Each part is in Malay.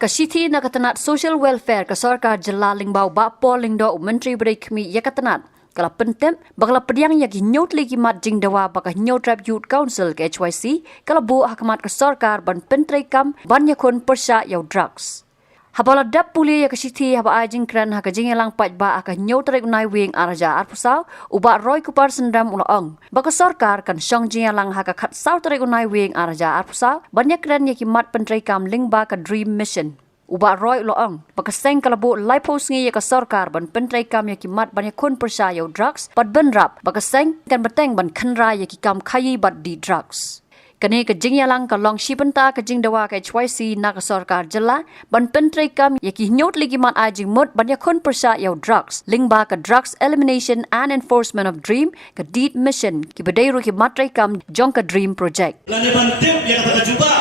Kasithi na katanat social welfare ka sarkar jala lingbau ba polling do menteri berikmi ya katanat. Kala pentem bakala pediang yaki nyot lagi mat jing dawa baka nyot rap youth council ke HYC kala bu hakamat ka sarkar ban pentrai kam ban yakon persya yaw drugs. Habala dap puli ya kasithi haba ajing kran haka jing lang pat ba aka nyot rek nai wing araja arpusau uba roy kupar sendam ulaong. Baka sarkar kan syong jing lang haka khat sau rek nai wing araja arpusau ban yakran yaki mat pentrai kam lingba ka dream mission. Uba roy loong baka seng kalabu laipos ngi ya ka sarkar ban pentrai kam yaki mat ban yakon persya yaw drugs pat ben rap baka seng kan beteng ban khanra yaki kam khayi bat di drugs. Kani ka jing yalang ka long shipenta ka jing dawa ka HYC na ka sarkar jala ban pentrai kam yaki nyot ligi mat ajing mut ban yakon persya yaw drugs lingba ka drugs elimination and enforcement of dream ka deed mission ki badai ru ki matrai kam jong ka dream project. Lani ban tip ya ka juba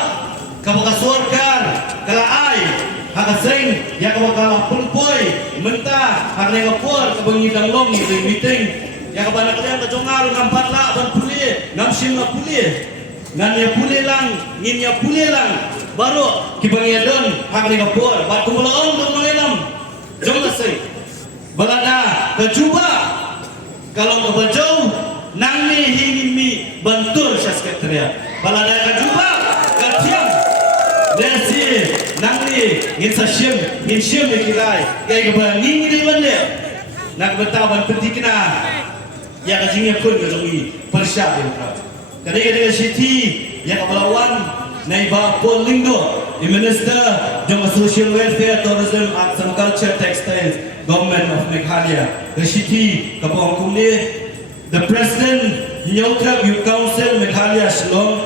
ka baka sarkar kala ai haka sing ya ka baka punpoy menta haka ne ka por ka bangi danglong ni meeting ya ka bana ka jongar ngam patla ban puli ngam sim na puli nan ya puli lang ngin ya puli lang baru kibangi don hak ni kapur bat kumulaon dong mangilam jomlasai balada kejuba kalau ke bajau nang mi hingin mi bantur sekretariat balada kejuba katiam desi nang mi ngin sasyem ngin syem ni kirai kai ke bangi ni bende nak betaban pentikna ya kajingnya pun ke jongi persya kadang-kadang city yang melawan naiba Polindo, the Minister of Social Welfare, Tourism, Arts and Culture, Textiles, Government of Meghalaya. The city kapong kumni, the President Nyotrap Youth Council Meghalaya Shillong,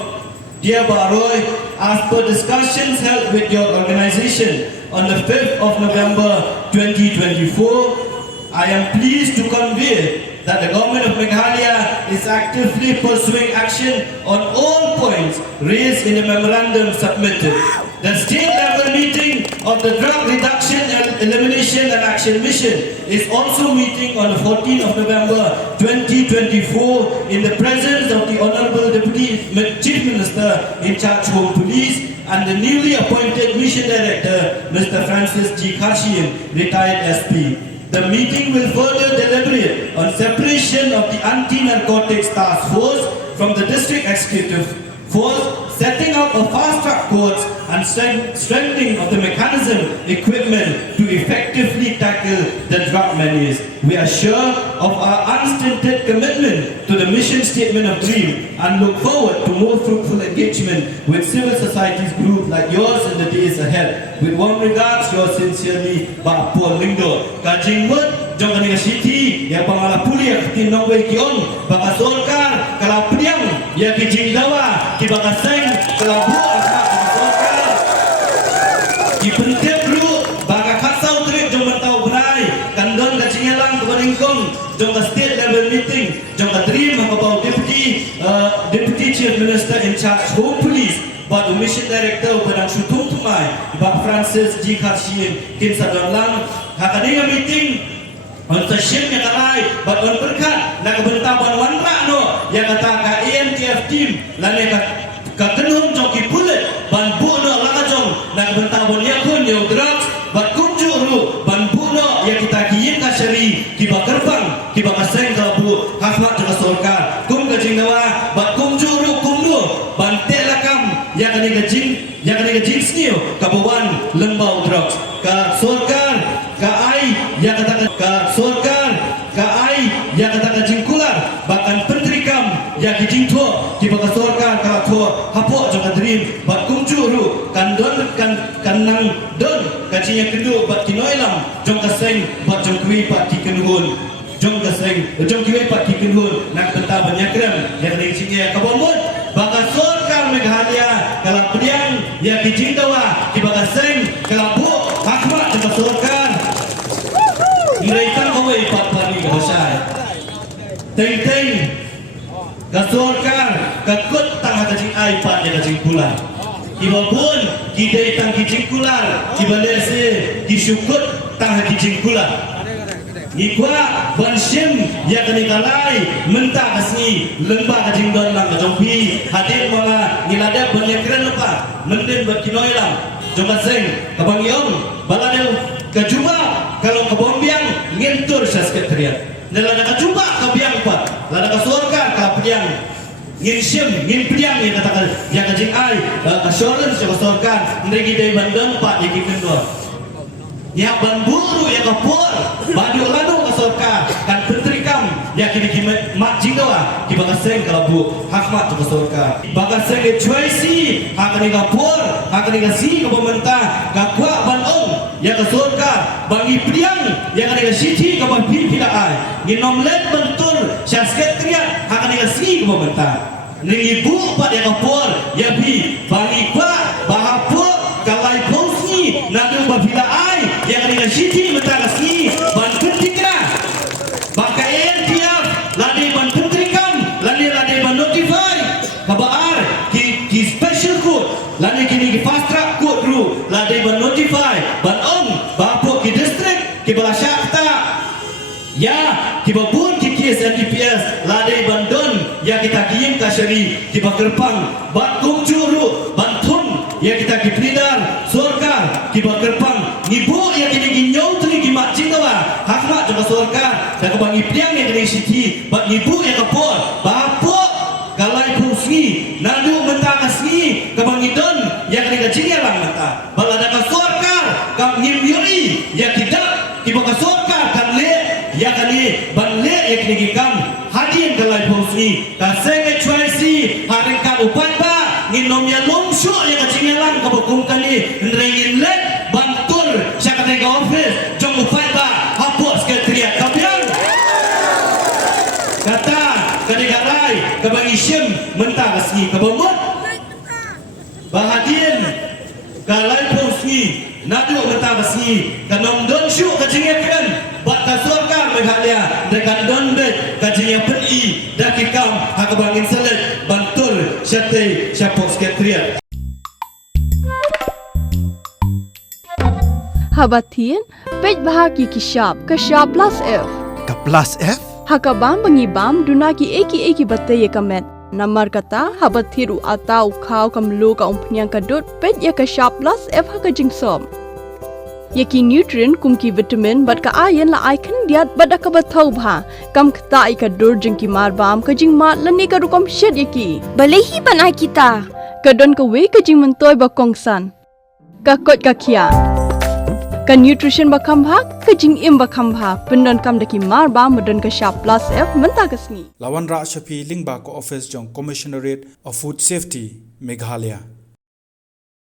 Dia Baroy, as per discussions held with your organization on the 5th of November 2024, I am pleased to convey that the government of Meghalaya is actively pursuing action on all points raised in the memorandum submitted. The state-level meeting of the Drug Reduction and Elimination and Action Mission is also meeting on the 14th of November 2024 in the presence of the Honorable Deputy Chief Minister in charge of Police and the newly appointed Mission Director, Mr. Francis G. Kashian, retired SP. The meeting will further deliberate on separation of the Anti-Narcotics Task Force from the District Executive Force, setting up a fast-track courts and strengthening of the mechanism, equipment to effectively tackle the drug menace. We are sure of our unstinted commitment to the mission statement of DREAM and look forward to more fruitful engagement with civil societies groups like yours in the days ahead. With warm regards, yours sincerely, Pak Paul Lindo. Kajing Mut, jom kani city, ya pangala puli ya tinong wei kion, baka sorkar, kala priang, ya kijing dawa, kibaka seng, kala bu, sorkar, kipentir dulu, baka kasau trik jom mentau benai, kandon kacing elang kebaningkong, jom ka state level meeting, jom ka dream, haka bau deputy chief minister in charge home police. But the mission director Padang Sutung Tumai, Pak Francis G. Kashian, Kim Sadonlang, hakadinga meeting, on session yang kalai, but on berkat, nak bentaban wanra no, yang kata ka ANTF team, lane ka kenum joki pulet, ban bu no lakajong, nak bentaban yakun yo drugs, but kunjuru, ban bu no, yang kita kiyin ka syari, kiba gerbang, kiba kaseng kalabu, hafat jaka sorkar, kum kajing dawa, but kunjuru kumnu, ban telakam, yang kani gajing sniu kabawan lembau drugs ka sorkar ka ai yang kata ka sorkar ka ai yang kata gajing kular bahkan pentrikam yang gajing tho ki baka sorkar ka tho hapo jaka dream bat kumjuru kandon kanang don gajing yang kedua bat kinoilam jong kaseng bat jong kui pat kikenhun jong kaseng jong kui pat kikenhun nak benta banyak krem yang gajing kabomot baka sorkar Meghalaya kalau pediang ya kijing dawa kibaga seng kalau bu hakmat jika sorkar mereka kawai patpani kasai teng ka sorkar kakut tang kajing ai pat ya kajing kular ibabun kidai tang kijing kular kibalese kisukut tang kijing kular Ikwa bansim ya kenikalai mentah kasih lembah kajing don lang kajongpi hadir mga nilada banyak keren apa mendin berkinoy lang jong kaseng kabang yong baladel kajuba kalau kabombiang ngentur sa sekretariat nela nakajuba kabiang pa lada kasorka kapiang ngin sim ngin piang ni katakan yang kajing ai assurance sa kasorka nrigi day bandang pa ikikin do ya banburu ya kapur badu ladu kasorka kan pentrikam ya kini kimet mak jingdawa ki bagaseng kalabu hakmat tu kasorka bagaseng choisi hakani kapur hakani kasi ka pemerintah ka kwa banong ya kasorka bangi priang ya kani siti ka pila ai ni nomlet bentur sa sekretariat hakani kasi ka pemerintah ni ibu pa ya kapur ya bi bangi kwa bahapur kalai posni nadu pila ai yang ada siti mentarasi ban pentikra bakaien tiap ladi ban pentrikam ladi ban notify kabar ki special code ladi kini ki fast track code ru ladi ban notify ban om bapo ki district ki balasakta ya ki babun ki KSNDPS ladi ban don ya kita kiim kasari ki bakerpang ban kumjuru ban thun ya kita ki pidar sorkar ki bakerpang ibu yang kini ginyau tu ni mak cintawa hakmat juga sorkar dan kebangi piang yang kini siti bak ibu yang kapur bapo kalai pusni nadu mentakasni kebangi don yang kini kacingnya lang mata balada ka sorkar kam ngimyuri ya tidak kiba ka sorkar kan le ya kini ban le yang kini gikam hadin kalai pusni ka senge choisi haring ka upan ba nginom ya lomsyo yang kacingnya lang kabukum kani nrengin let bantul syakatega office jong upai ba hapus sekretariat kapiang kata kadegarai kabangi sim mentah kasni kabamut bahadin kalai posni nadu mentah kasni kanom don syu kajingekan bat kasorka meghalia dekan don bet kajingnya peni dakikam hakabangin selet bantul syate syapok sekretariat Habatin, pej bahagi kishap, kashap plus F. Ka plus F? Hakabam bangibam dunaki eki batay kamet. Namar kata habathiru atau kau kamlu ka umpnyang kadut pej ya kashap plus F hakajing som. Yaki nutrient kumki vitamin bat ka ayan la icon diat bat akabatau bha kam kta ika dur jingki marbam kajing mat lani ka rukom shed yaki. Balehi banai kita. Kadon ka we kajing mentoy bakongsan. Kakot kakia. Ka nutrition bakam bha kajing im bakam bha pendon kam daki marba medon ka sharp plus F mentagasni Lawan Rak Shafi Lingba ko office jong Commissionerate of Food Safety Meghalaya.